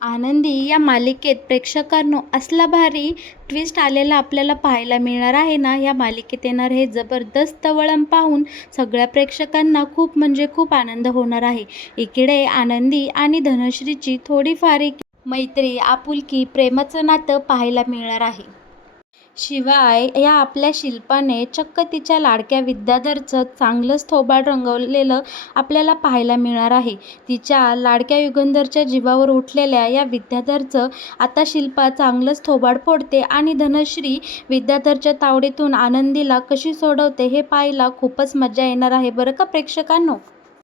आनंदी या मालिकेत प्रेक्षकांनो असला भारी ट्विस्ट आलेला आपल्याला पाहायला मिळणार आहे ना. या मालिकेत येणार हे जबरदस्त वळण पाहून सगळ्या प्रेक्षकांना खूप म्हणजे खूप आनंद होणार आहे. इकडे आनंदी आणि धनश्रीची थोडीफार एक मैत्री, आपुलकी, प्रेमाचं नातं पाहायला मिळणार आहे. शिवाय या आपल्या शिल्पाने चक्क तिच्या लाडक्या विद्याधरचं चांगलंच थोबाड रंगवलेलं आपल्याला पाहायला मिळणार आहे. तिच्या लाडक्या युगंधरच्या जीवावर उठलेल्या या विद्याधरचं आता शिल्पा चांगलंच थोबाड फोडते आणि धनश्री विद्याधरच्या तावडीतून आनंदीला कशी सोडवते हे पाहायला खूपच मजा येणार आहे बरं का प्रेक्षकांनो.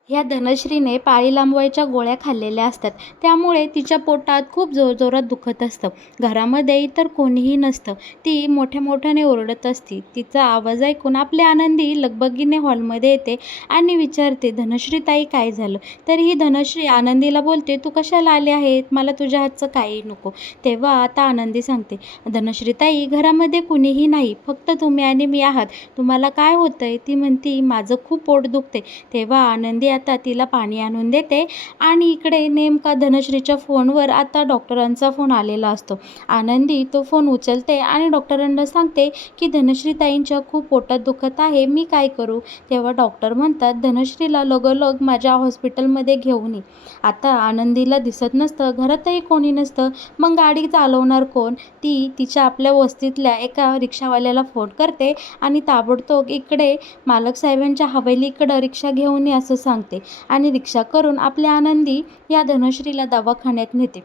ह्या धनश्रीने पाळी लांबवायच्या गोळ्या खाल्लेल्या असतात, त्यामुळे तिच्या पोटात खूप जोरजोरात दुखत असतं. घरामध्ये इतर कोणीही नसतं. ती मोठ्या मोठ्याने ओरडत असते. तिचा आवाज ऐकून आपली आनंदी लगबगीने हॉलमध्ये येते आणि विचारते, धनश्री ताई काय झालं? तरीही धनश्री आनंदीला बोलते, तू कशाला आली आहे? मला तुझ्या हातचं काही नको. तेव्हा आता आनंदी सांगते, धनश्री ताई घरामध्ये कुणीही नाही, फक्त तुम्ही आणि मी आहात. तुम्हाला काय होतंय? ती म्हणती, माझं खूप पोट दुखते. तेव्हा आनंदी आता तिला पाणी आणून देते आणि इकडे नेमका धनश्रीच्या फोनवर आता डॉक्टरांचा फोन आलेला असतो. आनंदी तो फोन उचलते आणि डॉक्टरांना सांगते की धनश्रीताईंच्या खूप पोटात दुखत आहे, मी काय करू? तेव्हा डॉक्टर म्हणतात, धनश्रीला लगोलग माझ्या हॉस्पिटलमध्ये घेऊन ये. आता आनंदीला दिसत नसतं, घरातही कोणी नसतं, मग गाडी चालवणार कोण? ती तिच्या आपल्या वस्तीतल्या एका रिक्षावाल्याला फोन करते आणि ताबडतोब इकडे मालक साहेबांच्या हवेलीकडं रिक्षा घेऊन ये असं सांगते आणि रिक्षा करून आपल्या आनंदी या धनश्रीला दवाखान्यात नेते.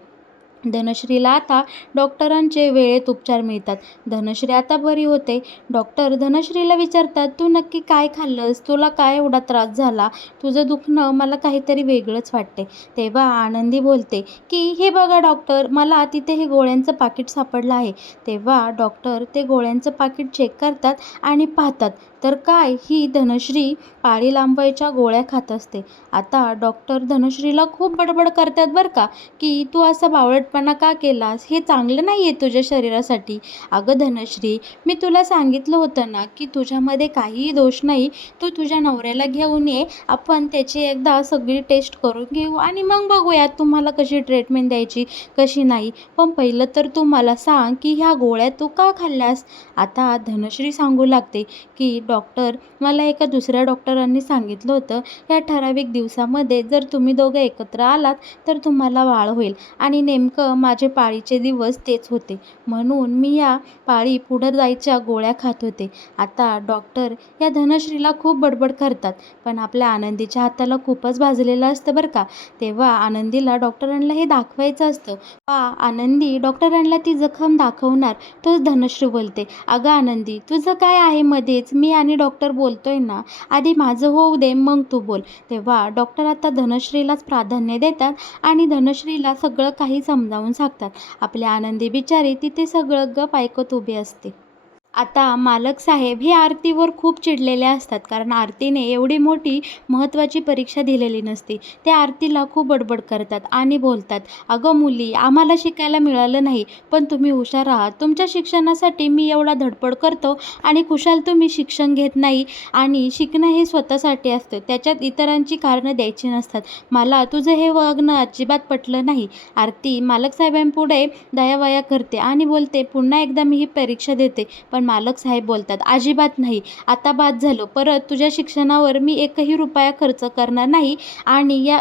धनश्रीला आता डॉक्टरांचे वेळेत उपचार मिळतात. धनश्री आता बरी होते. डॉक्टर धनश्रीला विचारतात, तू नक्की काय खाल्लंस? तुला काय एवढा त्रास झाला? तुझं दुखणं मला काहीतरी वेगळंच वाटते. तेव्हा आनंदी बोलते की हे बघा डॉक्टर, मला तिथे हे गोळ्यांचं पाकिट सापडलं आहे. तेव्हा डॉक्टर ते गोळ्यांचं पाकिट चेक करतात आणि पाहतात तर काय, ही धनश्री पाळी लांबवायच्या गोळ्या खात असते. आता डॉक्टर धनश्रीला खूप बडबड करतात बरं का, की तू असा बावळटपणा का केलास? हे चांगलं नाही आहे तुझ्या शरीरासाठी. अगं धनश्री, मी तुला सांगितलं होतं ना की तुझ्यामध्ये काहीही दोष नाही. तू तुझ्या नवऱ्याला घेऊन ये, आपण त्याची एकदा सगळी टेस्ट करून घेऊ आणि मग बघूयात तुम्हाला कशी ट्रीटमेंट द्यायची, कशी नाही. पण पहिलं तर तू मला सांग की ह्या गोळ्या तू का खाल्ल्यास? आता धनश्री सांगू लागते की डॉक्टर, मला एका दुसऱ्या डॉक्टरांनी सांगितलं होतं, या ठराविक दिवसामध्ये जर तुम्ही दोघं एकत्र आलात तर तुम्हाला बाळ होईल आणि नेमकं माझे पाळीचे दिवस तेच होते, म्हणून मी या पाळी पुढं जायच्या गोळ्या खात होते. आता डॉक्टर या धनश्रीला खूप बडबड करतात, पण आपल्या आनंदीच्या हाताला खूपच भाजलेलं असतं बरं का. तेव्हा आनंदीला डॉक्टरांना हे दाखवायचं असतं. आनंदी डॉक्टरांना ती जखम दाखवणार तोच धनश्री बोलते, अगं आनंदी, तुझं काय आहे मध्येच? मी आणि डॉक्टर बोलतोय ना, आधी माझं होऊ दे मग तू बोल. तेव्हा डॉक्टर आता धनश्रीलाच प्राधान्य देतात आणि धनश्रीला सगळं काही समजावून सांगतात. आपली आनंदी बिचारी तिथे सगळं गप ऐकत उभी असते. आता मालक साहेब हे आरतीवर खूप चिडलेले असतात, कारण आरतीने एवढी मोठी महत्त्वाची परीक्षा दिलेली नसते. ते आरतीला खूप बडबड करतात आणि बोलतात, अगं मुली, आम्हाला शिकायला मिळालं नाही, पण तुम्ही हुशार आहात. तुमच्या शिक्षणासाठी मी एवढा धडपड करतो आणि खुशाल तुम्ही शिक्षण घेत नाही. आणि शिकणं हे स्वतःसाठी असतं, त्याच्यात इतरांची कारणं द्यायची नसतात. मला तुझं हे वागणं अजिबात पटलं नाही. आरती मालक साहेबांपुढे दयावया करते आणि बोलते, पुन्हा एकदा मी ही परीक्षा देते. पण मालक साहेब बोलतात, अजिबात नाही, आता बाद झालं. परत तुझ्या शिक्षणावर मी एकही रुपया खर्च करणार नाही आणि या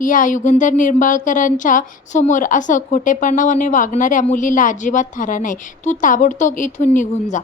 या युगंधर निंबाळकरांच्या समोर असं खोटेपणाने वागणाऱ्या मुलीला अजिबात थारा नाही. तू ताबडतोब इथून निघून जा.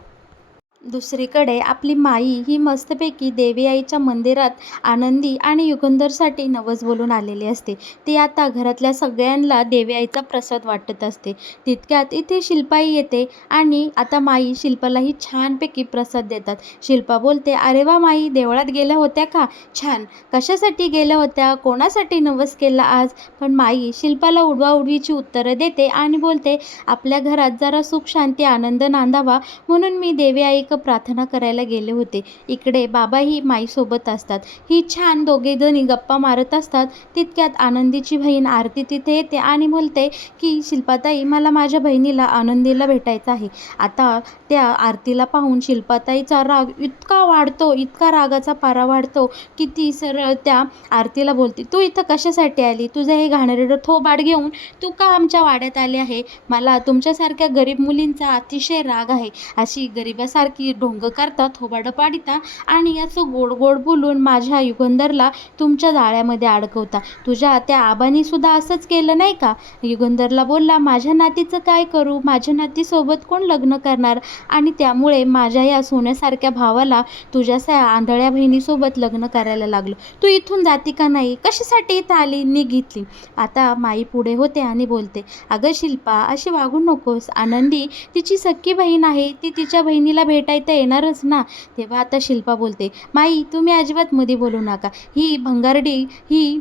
दुसरीकडे आपली माई ही मस्तपैकी देवी आईच्या मंदिरात आनंदी आणि युगंधरसाठी नवस बोलून आलेली असते. ती आता घरातल्या सगळ्यांना देवी आईचा प्रसाद वाटत असते. तितक्यात इथे शिल्पाई येते आणि आता माई शिल्पालाही छानपैकी प्रसाद देतात. शिल्पा बोलते, अरे वा माई, देवळात गेल्या होत्या का? छान. कशासाठी गेल्या होत्या? कोणासाठी नवस केला आज? पण माई शिल्पाला उडवाउडवीची उत्तरं देते आणि बोलते, आपल्या घरात जरा सुख शांती आनंद नांदावा म्हणून मी देवी आईकडे प्रार्थना करायला गेले होते. इकडे बाबाही माईसोबत असतात. ही छान दोघेजणी गप्पा मारत असतात. तितक्यात आनंदीची बहीण आरती तिथे येते आणि बोलते की शिल्पाताई, मला माझ्या बहिणीला आनंदीला भेटायचं आहे. आता त्या आरतीला पाहून शिल्पाताईचा राग इतका वाढतो, इतका रागाचा पारा वाढतो की ती सरळ त्या आरतीला बोलते, तू इथं कशासाठी आली? तुझं हे घाणेरडं थोबाड घेऊन तू का आमच्या वाड्यात आली आहे? मला तुमच्यासारख्या गरीब मुलींचा अतिशय राग आहे. अशी गरिबासारखी ढोंग करता, थोबाडं पाडिता आणि असं गोड गोड बोलून माझ्या युगंधरला तुमच्या जाळ्यामध्ये अडकवता. तुझ्या त्या आबांनी सुद्धा असंच केलं नाही का? युगंधरला बोलला, माझ्या नातीचं काय करू? माझ्या नातीसोबत कोण लग्न करणार? आणि त्यामुळे माझ्या या सोन्यासारख्या भावाला तुझ्या आंधळ्या बहिणीसोबत लग्न करायला लागलं. तू इथून जाती का नाही? कशासाठी इथं आली? निघितली. आता माई पुढे होते आणि बोलते, अगं शिल्पा, अशी वागू नकोस. आनंदी तिची सख्खी बहीण आहे, ती तिच्या बहिणीला भेटायला येणारच ना. तेव्हा आता शिल्पा बोलते, माई तुम्ही अजिबात मध्ये बोलू नका. ही भंगारडी, ही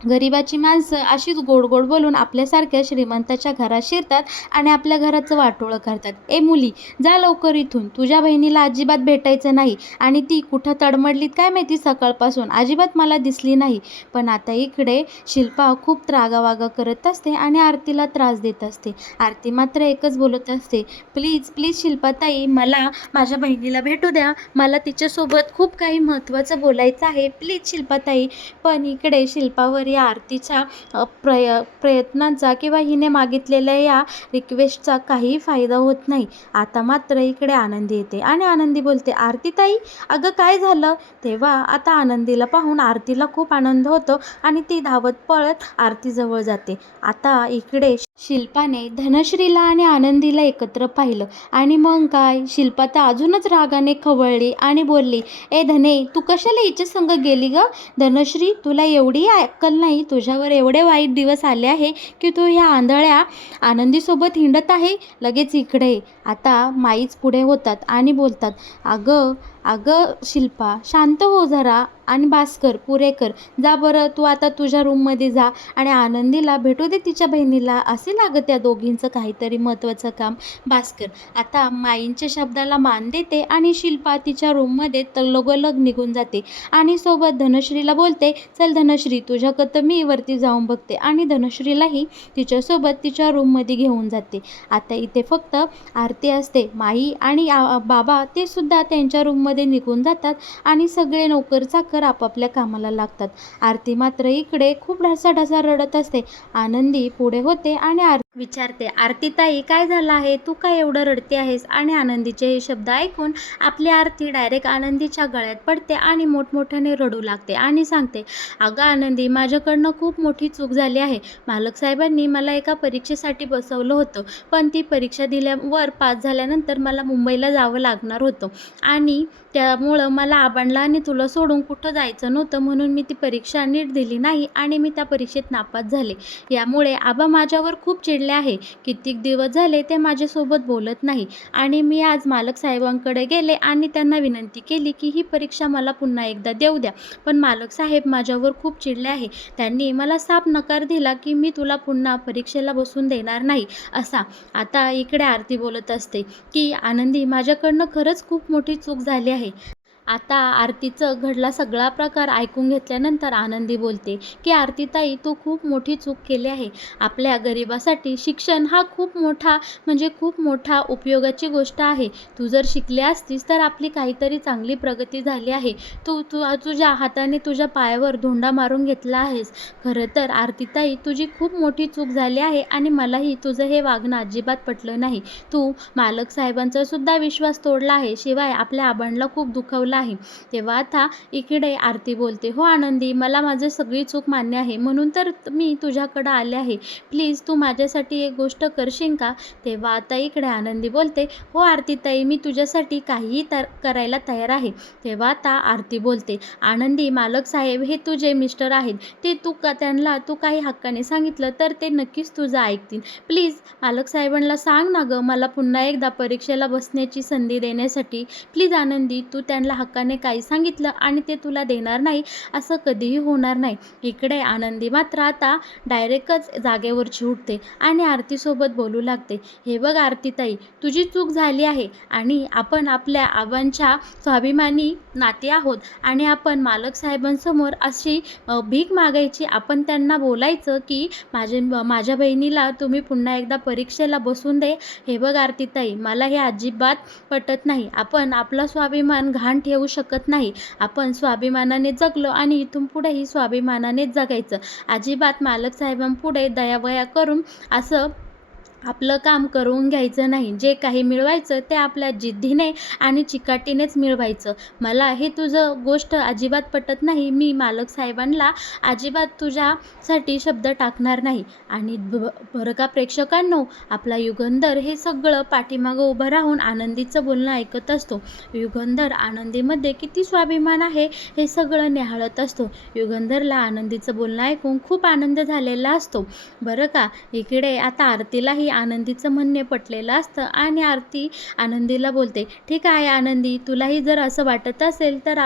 गरिबाची माणसं अशीच गोड गोड बोलून आपल्यासारख्या श्रीमंताच्या घरात शिरतात आणि आपल्या घराचं वाटोळं करतात. ए मुली, जा लवकर इथून. तुझ्या बहिणीला अजिबात भेटायचं नाही. आणि ती कुठं तडमडलीत काय माहिती सकाळपासून, अजिबात मला दिसली नाही. पण आता इकडे शिल्पा खूप त्रागावागा करत असते आणि आरतीला त्रास देत असते. आरती मात्र एकच बोलत असते, प्लीज प्लीज शिल्पाताई, मला माझ्या बहिणीला भेटू द्या. मला तिच्यासोबत खूप काही महत्त्वाचं बोलायचं आहे. प्लीज शिल्पाताई. पण इकडे शिल्पावर या आरतीच्या प्रयत्नांचा किंवा हिने मागितलेल्या या रिक्वेस्टचा काहीही फायदा होत नाही. आता मात्र इकडे आनंदी येते आणि आनंदी बोलते, आरतीताई, अगं काय झालं? तेव्हा आता आनंदीला पाहून आरतीला खूप आनंद होतो आणि ती धावत पळत आरतीजवळ जाते. आता इकडे शिल्पाने धनश्रीला आणि आनंदीला एकत्र पाहिलं आणि मग काय, शिल्पा तर अजूनच रागाने खवळली आणि बोलली, ए धने, तू कशाला हिच्या संग गेली ग? धनश्री, तुला एवढी अक्कल नाही? तुझ्यावर एवढे वाईट दिवस आले आहे की तू ह्या आंधळ्या आनंदीसोबत हिंडत आहे? लगेच इकडे आता माईच पुढे होतात आणि बोलतात, अगं अगं शिल्पा, शांत हो जरा आणि बास कर, पुरे कर. जा बरं, तू आता तुझ्या रूममध्ये जा आणि आनंदीला भेटू दे तिच्या बहिणीला. असे लागत त्या दोघींचं काहीतरी महत्त्वाचं काम. बास कर. आता माईंच्या शब्दाला मान देते आणि शिल्पा तिच्या रूममध्ये लगोलग निघून जाते आणि सोबत धनश्रीला बोलते, चल धनश्री, तुझ्याकडं मी वरती जाऊन बघते. आणि धनश्रीलाही तिच्यासोबत तिच्या रूममध्ये घेऊन जाते. आता इथे फक्त आरती असते. माई आणि बाबा ते सुद्धा त्यांच्या रूममध्ये निघून जातात आणि सगळे नोकर चाकर आपापल्या कामाला लागतात. आरती मात्र इकडे खूप ढसाढसा रडत असते. आनंदी पुढे होते आणि विचारते, आरतीताई, काय झालं आहे? तू काय एवढं रडते आहेस? आणि आनंदीचे हे शब्द ऐकून आपली आरती डायरेक्ट आनंदीच्या गळ्यात पडते आणि मोठमोठ्याने रडू लागते आणि सांगते, अगं आनंदी, माझ्याकडनं खूप मोठी चूक झाली आहे. मालक साहेबांनी मला एका परीक्षेसाठी बसवलं होतं, पण ती परीक्षा दिल्यावर पास झाल्यानंतर मला मुंबईला जावं लागणार होतं आणि त्यामुळं मला आबांना आणि तुला सोडून कुठं जायचं नव्हतं, म्हणून मी ती परीक्षा नीट दिली नाही आणि मी त्या परीक्षेत नापास झाले. यामुळे आबा माझ्यावर खूप चिडले आहे. कित्येक दिवस झाले ते माझ्यासोबत बोलत नाही आणि मी आज मालक साहेबांकडे गेले आणि त्यांना विनंती केली की ही परीक्षा मला पुन्हा एकदा देऊ द्या. पण मालक साहेब माझ्यावर खूप चिडले आहे. त्यांनी मला साफ नकार दिला की मी तुला पुन्हा परीक्षेला बसून देणार नाही असा. आता इकडे आरती बोलत असते की आनंदी, माझ्याकडनं खरंच खूप मोठी चूक झाली आहे. आता आरतीचं घडला सगळा प्रकार ऐकून घेतल्यानंतर आनंदी बोलते की आरतीताई, तू खूप मोठी चूक केली आहे. आपल्या गरिबासाठी शिक्षण हा खूप मोठा म्हणजे खूप मोठा उपयोगाची गोष्ट आहे. तू जर शिकली असतीस तर आपली काहीतरी चांगली प्रगती झाली आहे. तू तुझ्या हाताने तुझ्या पायावर धोंडा मारून घेतला आहेस. खरं तर आरतीताई, तुझी खूप मोठी चूक झाली आहे आणि मलाही तुझं हे वागणं अजिबात पटलं नाही. तू मालक साहेबांचा सुद्धा विश्वास तोडला आहे, शिवाय आपल्या आबांना खूप दुखवलं आहे. तेव्हा आता इकडे आरती बोलते, हो आनंदी, मला माझी सगळी चूक मान्य आहे, म्हणून तर मी तुझ्याकडं आले आहे. प्लीज तू माझ्यासाठी एक गोष्ट करशील का? तेव्हा आता इकडे आनंदी बोलते, हो आरतीताई, मी तुझ्यासाठी काहीही करायला तयार आहे. तेव्हा आता आरती बोलते, आनंदी, मालक साहेब हे तुझे मिस्टर आहेत. ते त्यांना तू काही हक्काने सांगितलं तर ते नक्कीच तुझं ऐकतील. प्लीज मालक साहेबांना सांग ना गं, मला पुन्हा एकदा परीक्षेला बसण्याची संधी देण्यासाठी. प्लीज आनंदी, तू त्यांना हक्काने काही सांगितलं आणि ते तुला देणार नाही असं कधीही होणार नाही. इकडे आनंदी मात्र आता डायरेक्टच जागेवरची उठते आणि आरतीसोबत बोलू लागते. हे बघ आरतीताई, तुझी चूक झाली आहे आणि आपण आपल्या आबांच्या स्वाभिमानी नाती आहोत आणि आपण मालक साहेबांसमोर अशी भीक मागायची. आपण त्यांना बोलायचं की माझ्या बहिणीला तुम्ही पुन्हा एकदा परीक्षेला बसून दे. हे बघ आरतीताई, मला हे अजिबात पटत नाही. आपण आपला स्वाभिमान घाण ठेवू शकत नाही. आपण स्वाभिमानाने जगलो आणि इथून पुढेही स्वाभिमानानेच जगायचं. अजिबात मालक साहेबांपुढे दयावया करून असं आपलं काम करून घ्यायचं नाही. जे काही मिळवायचं ते आपल्या जिद्दीने आणि चिकाटीनेच मिळवायचं. मला हे तुझं गोष्ट अजिबात पटत नाही. मी मालक साहेबांना अजिबात तुझ्यासाठी शब्द टाकणार नाही. आणि बरं का प्रेक्षकांनो, आपला युगंधर हे सगळं पाठीमागं उभं राहून आनंदीचं बोलणं ऐकत असतो. युगंधर आनंदीमध्ये किती स्वाभिमान आहे हे सगळं निहाळत असतो. युगंधरला आनंदीचं बोलणं ऐकून खूप आनंद झालेला असतो. बरं का, इकडे आता आरतीलाही आनंदीचं म्हणणे पटलेलं असतं आणि आरती आनंदीला बोलते, ठीक आहे आनंदी, तुलाही जर असं वाटत असेल तर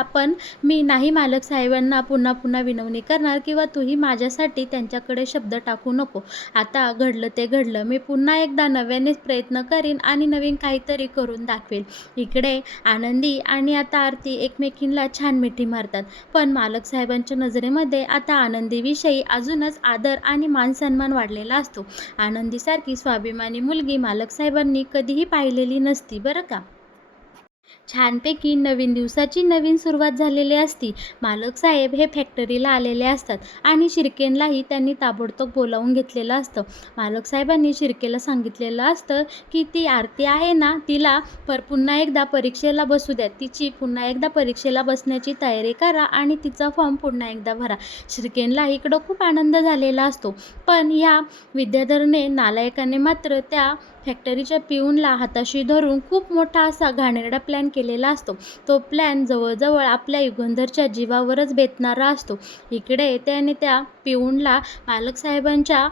मी नाही मालक साहेबांना पुन्हा पुन्हा विनवणी करणार किंवा तूही माझ्यासाठी त्यांच्याकडे शब्द टाकू नको. आता घडलं ते घडलं. मी पुन्हा एकदा नव्यानेच प्रयत्न करीन आणि नवीन काहीतरी करून दाखवेल. इकडे आनंदी आणि आता आरती एकमेकींना छान मिठी मारतात. पण मालक साहेबांच्या नजरेमध्ये आता आनंदीविषयी अजूनच आदर आणि मानसन्मान वाढलेला असतो. आनंदीसारखी स्वाभिमानी मुलगी मालक साहेबांनी कधीही पाहिलेली नसती बरं का. छानपैकी नवीन दिवसाची नवीन सुरुवात झालेली असती. मालक साहेब हे फॅक्टरीला आलेले असतात आणि शिर्केंलाही त्यांनी ताबडतोब बोलावून घेतलेलं असतं. मालक साहेबांनी शिर्केला सांगितलेलं असतं की ती आरती आहे ना, तिला पुन्हा एकदा परीक्षेला बसू द्या. तिची पुन्हा एकदा परीक्षेला बसण्याची तयारी करा आणि तिचा फॉर्म पुन्हा एकदा भरा. शिर्केंला इकडं खूप आनंद झालेला असतो. पण या विद्याधरने नालायकाने मात्र त्या फॅक्टरीच्या पिऊनला हाताशी धरून खूप मोठा असा घाणेरडा प्लॅन केलेला असतो. तो प्लॅन जवळजवळ आपल्या युगंधरच्या जीवावरच बेतणारा असतो. इकडे त्याने त्या पिऊनला मालक साहेबांच्या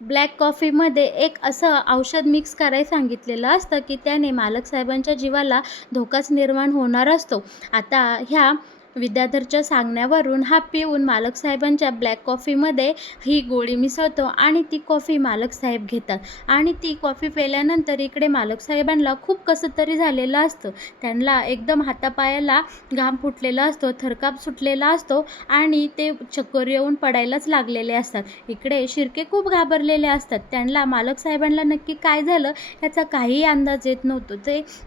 ब्लॅक कॉफीमध्ये एक असं औषध मिक्स करायला सांगितलेलं असतं की त्याने मालक साहेबांच्या जीवाला धोकाच निर्माण होणार असतो. आता ह्या विद्याधरच्या सांगण्यावरून हा पिऊन मालक साहेबांच्या ब्लॅक कॉफीमध्ये ही गोळी मिसळतो आणि ती कॉफी मालक साहेब घेतात आणि ती कॉफी प्यायल्यानंतर इकडे मालक साहेबांना खूप कसं तरी झालेलं असतं. त्यांना एकदम हातापायाला घाम फुटलेला असतो, थरकाप सुटलेला असतो आणि ते चक्कर येऊन पडायलाच लागलेले असतात. इकडे शिर्के खूप घाबरलेले असतात. त्यांना मालक साहेबांना नक्की काय झालं याचा काहीही अंदाज येत नव्हतो.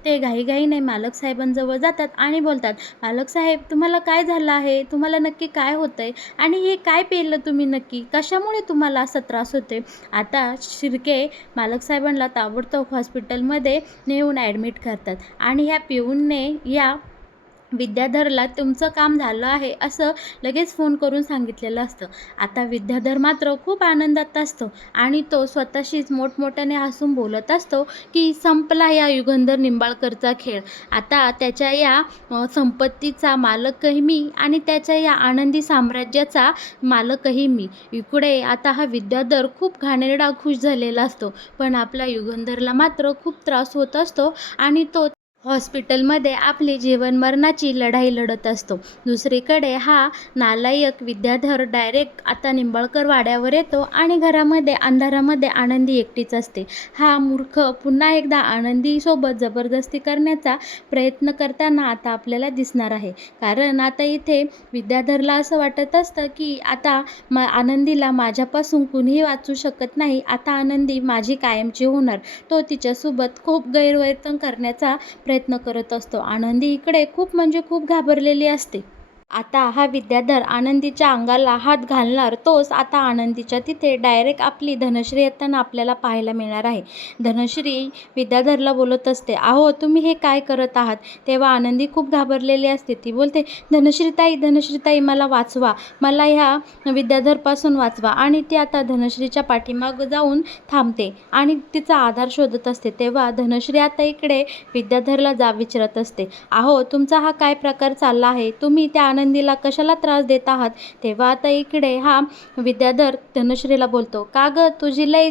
ते घाईघाईने मालक साहेबांजवळ जातात आणि बोलतात, मालक साहेब, तुम्हाला काय झालं आहे? तुम्हाला नक्की काय होतंय आणि हे काय पेलं तुम्ही नक्की? कशामुळे तुम्हाला असा त्रास होतोय? आता शिर्के मालक साहेबांना ताबडतोब हॉस्पिटलमध्ये नेऊन ॲडमिट करतात आणि ह्या पिऊनने या विद्याधरला तुमचं काम झालं आहे असं लगेच फोन करून सांगितलेलं असतं. आता विद्याधर मात्र खूप आनंदात असतो आणि तो स्वतःशीच मोठमोठ्याने हसून बोलत असतो की संपला या युगंधर निंबाळकरचा खेळ. आता त्याच्या या संपत्तीचा मालकही मी आणि त्याच्या या आनंदी साम्राज्याचा मालकही मी. इकडे आता हा विद्याधर खूप घाणेरडा खुश झालेला असतो. पण आपल्या युगंधरला मात्र खूप त्रास होत असतो आणि तो हॉस्पिटलमध्ये आपली जीवनमरणाची लढाई लढत असतो. दुसरीकडे हा नालायक विद्याधर डायरेक्ट आता निंबाळकर वाड्यावर येतो आणि घरामध्ये अंधारामध्ये आनंदी एकटीच असते. हा मूर्ख पुन्हा एकदा आनंदीसोबत जबरदस्ती करण्याचा प्रयत्न करताना आता आपल्याला दिसणार आहे. कारण आता इथे विद्याधरला असं वाटत असतं की आता आनंदीला माझ्यापासून कुणीही वाचू शकत नाही. आता आनंदी माझी कायमची होणार. तो तिच्यासोबत खूप गैरवर्तन करण्याचा प्रयत्न करत असतो. आनंदी इकडे खूप म्हणजे खूप घाबरलेली असते. आता हा विद्याधर आनंदीच्या अंगाला हात घालणार तोच आता आनंदीच्या तिथे डायरेक्ट आपली धनश्री येताना आपल्याला पाहायला मिळणार आहे. धनश्री विद्याधरला बोलत असते, अहो तुम्ही हे काय करत आहात? तेव्हा आनंदी खूप घाबरलेली असते. ती बोलते, धनश्रीताई मला वाचवा, मला ह्या विद्याधरपासून वाचवा. आणि ती आता धनश्रीच्या पाठीमागं जाऊन थांबते आणि तिचा आधार शोधत असते. तेव्हा धनश्री आता इकडे विद्याधरला विचारत असते, अहो तुमचा हा काय प्रकार चालला आहे? तुम्ही त्या आनंदीला कशाला त्रास देत आहात? तेव्हा आता इकडे हा विद्याधर धनश्रीला बोलतो, का गं तुझी लई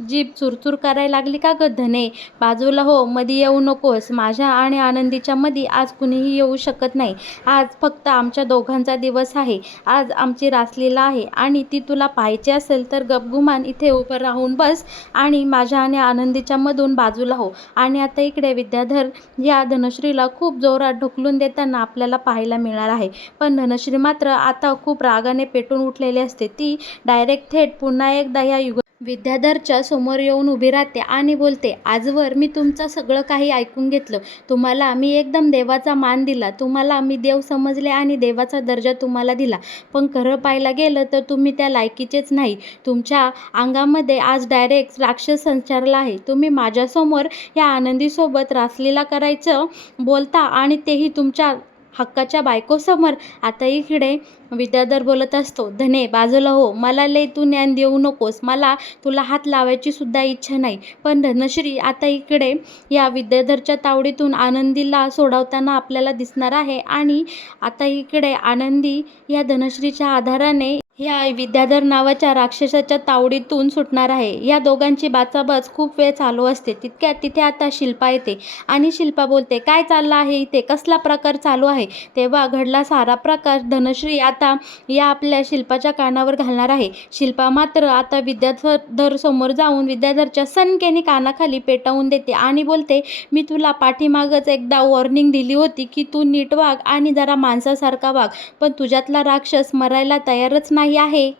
जीभ चुरचूर करायला लागली का गं धने? बाजूला हो, मध्ये येऊ नकोस. माझ्या आणि आनंदीच्या मध्ये आज कुणीही येऊ शकत नाही. आज फक्त आमच्या दोघांचा दिवस आहे. आज आमची रासलीला आहे आणि ती तुला पाहायची असेल तर गपगुमान इथे उभं राहून बस आणि माझ्या आणि आनंदीच्या मधून बाजूला हो. आणि आता इकडे विद्याधर या धनश्रीला खूप जोरात ढकलून देताना आपल्याला पाहायला मिळणार आहे. पण धनश्री मात्र आता खूप रागाने पेटून उठलेली असते. ती डायरेक्ट थेट पुन्हा एकदा या विद्याधरच्या समोर येऊन उभी राहते आणि बोलते, आजवर मी तुमचं सगळं काही ऐकून घेतलं. तुम्हाला मी एकदम देवाचा मान दिला. तुम्हाला मी देव समजले आणि देवाचा दर्जा तुम्हाला दिला. पण खरं पाहायला गेलं तर तुम्ही त्या लायकीचेच नाही. तुमच्या अंगामध्ये आज डायरेक्ट राक्षस संचारला आहे. तुम्ही माझ्यासमोर या आनंदीसोबत रासलीला करायचं बोलता आणि तेही तुमच्या हक्काच्या बायकोसमोर. आता इकडे विद्याधर बोलत असतो, धने बाजूला हो. मला लय तू ज्ञान देऊ नकोस. मला तुला हात लावायची सुद्धा इच्छा नाही. पण धनश्री आता इकडे या विद्याधरच्या तावडीतून आनंदीला सोडवताना आपल्याला दिसणार आहे आणि आता इकडे आनंदी या धनश्रीच्या आधाराने या विद्याधर नावाच्या राक्षसाच्या तावडीतून सुटणार आहे. या दोघांची बाचाबाच खूप वेळ चालू असते. तितक्यात तिथे आता शिल्पा येते आणि शिल्पा बोलते, काय चाललं आहे इथे? कसला प्रकार चालू आहे? तेव्हा घडला सारा प्रकार धनश्री आता या आपल्या शिल्पाच्या कानावर घालणार आहे. शिल्पा मात्र आता विद्याधर समोर जाऊन विद्याधरच्या सनकेने कानाखाली पेटवून देते आणि बोलते, मी तुला पाठीमागच एकदा वॉर्निंग दिली होती की तू नीट वाग आणि जरा माणसासारखा वाग. पण तुझ्यातला राक्षस मरायला तयारच नाही आहे.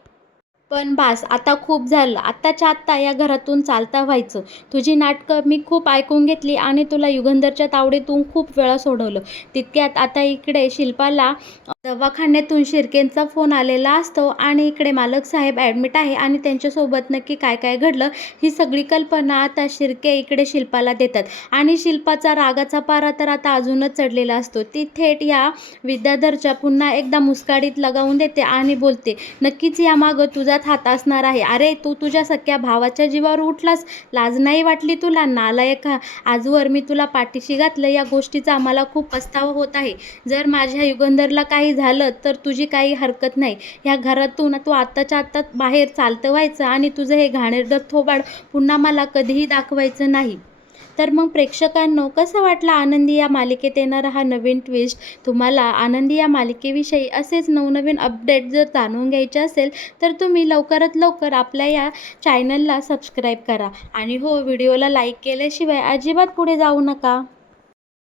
पण बास, आता खूप झालं. आत्ताच्या आत्ता या घरातून चालता व्हायचं. तुझी नाटकं मी खूप ऐकून घेतली आणि तुला युगंधरच्या तावडीतून खूप वेळा सोडवलं. तितक्यात आता इकडे शिल्पाला दवाखान्यातून शिर्केंचा फोन आलेला असतो आणि इकडे मालक साहेब ॲडमिट आहे आणि त्यांच्यासोबत नक्की काय काय घडलं ही सगळी कल्पना आता शिर्के इकडे शिल्पाला देतात. आणि शिल्पाचा रागाचा पारा तर आता अजूनच चढलेला असतो. ती थेट या विद्याधरच्या पुन्हा एकदा मुस्काडीत लगावून देते आणि बोलते, नक्कीच यामागं तुझाच हात असणार आहे. अरे तू तुझ्या सख्या भावाच्या जीवावर उठलास. लाज नाही वाटली तुला? नालायका, आजवर मी तुला पाठीशी घातलं. या गोष्टीचा मला खूप पस्तावा होत आहे. जर माझ्या युगंधरला काही झालं तर तुझी काही हरकत नाही. ह्या घरातून तू आत्ताच्या आत्ता बाहेर चालतं व्हायचं आणि तुझं हे घाणेरडं थोबाड पुन्हा मला कधीही दाखवायचं नाही. तर मग प्रेक्षकांनो, कसं वाटलं आनंदी या मालिकेत येणारा हा नवीन ट्विस्ट? तुम्हाला आनंदी या मालिकेविषयी असेच नवनवीन अपडेट जर जाणून घ्यायचे असेल तर तुम्ही लवकरात लवकर आपल्या या चॅनलला सबस्क्राईब करा आणि हो, व्हिडिओला लाईक केल्याशिवाय अजिबात पुढे जाऊ नका.